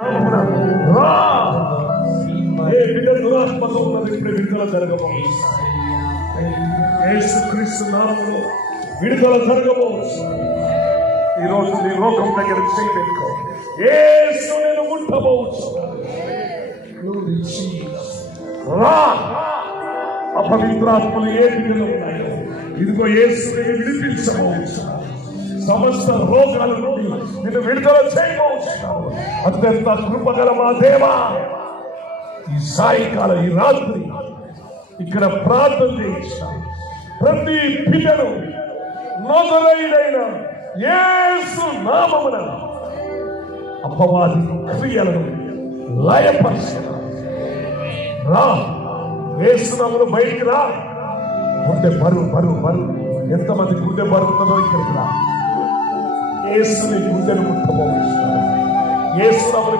ఏ బిడ్డ దురాత్మతో ఉన్నది ఇప్పుడు విడుదల జరగబోతుంది. యేసుక్రీస్తు నామములో విడుదల జరగబోతుంది. ఈ రోజు నీ లోకం దగ్గర చేయి పెట్టుకో. యేసు నేను ముట్టబోతున్నాను. అపవిత్రాత్మలు ఏ బిడ్డలు ఉన్నాయో ఇదిగో యేసు నేను విడిపించబోతున్నాను. సమస్త రోగాల నుండి నేను విడుదల చేయబోతున్నాను. అత్యంత కృపగల మా దేవా, ఈ సాయంకాలం ఈ రాత్రి ఇక్కడ ప్రార్థన చేయించాను. ప్రతి బిడ్డను మొదలైన యేసు నామమున అపవాది క్రియలను లయపరచు. రా యేసు నామమున బయటికి రా. గుండె బరువు ఎంతమంది గుండె బరువుతుందో ఇక్కడికి రా. యేసుని గుండెను ముట్టబోతున్నాను. యేసు నామమున